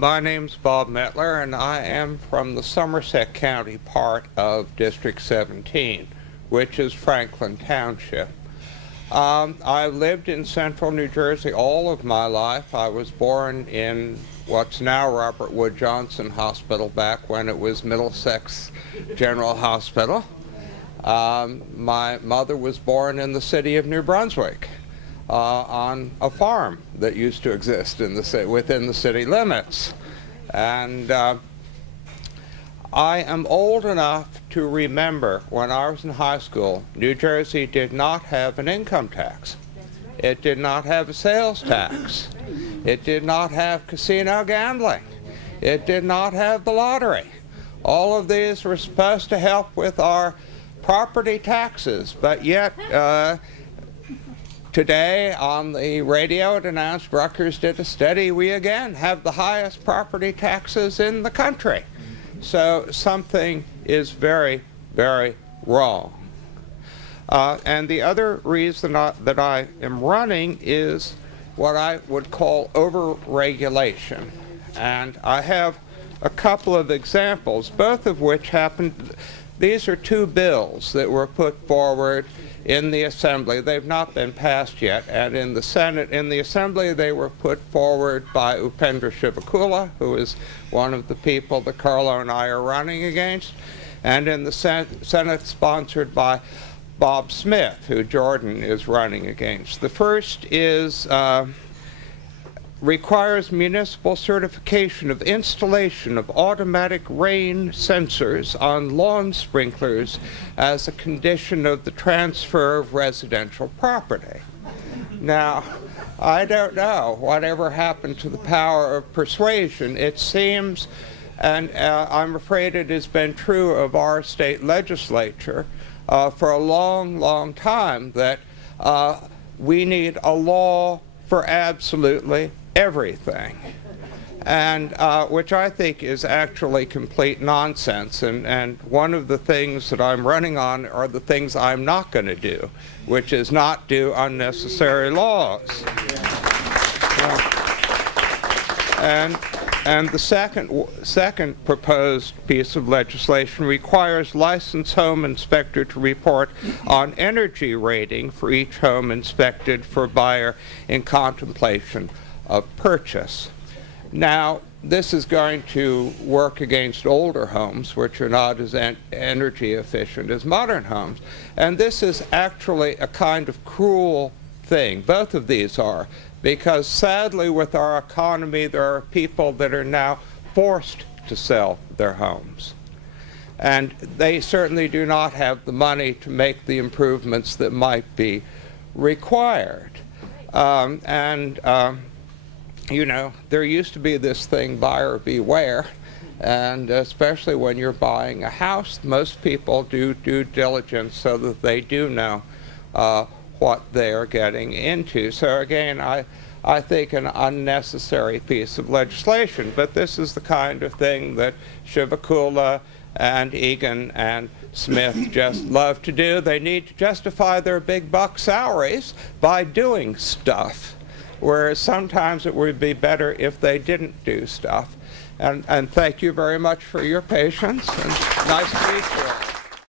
My name's Bob Mettler, and I am from the Somerset County part of District 17, which is Franklin Township. I lived in central New Jersey all of my life. I was born in what's now Robert Wood Johnson Hospital, back when it was Middlesex General Hospital. My mother was born in the city of New Brunswick on a farm that used to exist in within the city limits. And I am old enough to remember when I was in high school, New Jersey did not have an income tax. It did not have a sales tax. It did not have casino gambling. It did not have the lottery. All of these were supposed to help with our property taxes, but yet today on the radio it announced Rutgers did a study. We again have the highest property taxes in the country. So something is very, very wrong. And the other reason that I am running is what I would call over-regulation. And I have a couple of examples, both of which happened. These are two bills that were put forward in the Assembly. They've not been passed yet. And in the Senate, in the Assembly, they were put forward by Upendra Shivakula, who is one of the people that Carlo and I are running against, and in the Senate sponsored by Bob Smith, who Jordan is running against. The first is requires municipal certification of installation of automatic rain sensors on lawn sprinklers as a condition of the transfer of residential property. Now, I don't know whatever happened to the power of persuasion. It seems, and I'm afraid it has been true of our state legislature for a long, long time, that we need a law for absolutely everything, and which I think is actually complete nonsense. And one of the things that I'm running on are the things I'm not going to do, which is not do unnecessary laws. And the second proposed piece of legislation requires licensed home inspector to report on energy rating for each home inspected for buyer in contemplation of purchase. Now, this is going to work against older homes, which are not as energy efficient as modern homes. And this is actually a kind of cruel thing. Both of these are, because sadly with our economy there are people that are now forced to sell their homes. And they certainly do not have the money to make the improvements that might be required. You know, there used to be this thing, buyer beware, and especially when you're buying a house, most people do due diligence so that they do know what they are getting into. So again, I think an unnecessary piece of legislation, but this is the kind of thing that Shivakula and Egan and Smith just love to do. They need to justify their big buck salaries by doing stuff, whereas sometimes it would be better if they didn't do stuff. And thank you very much for your patience, and nice to meet you.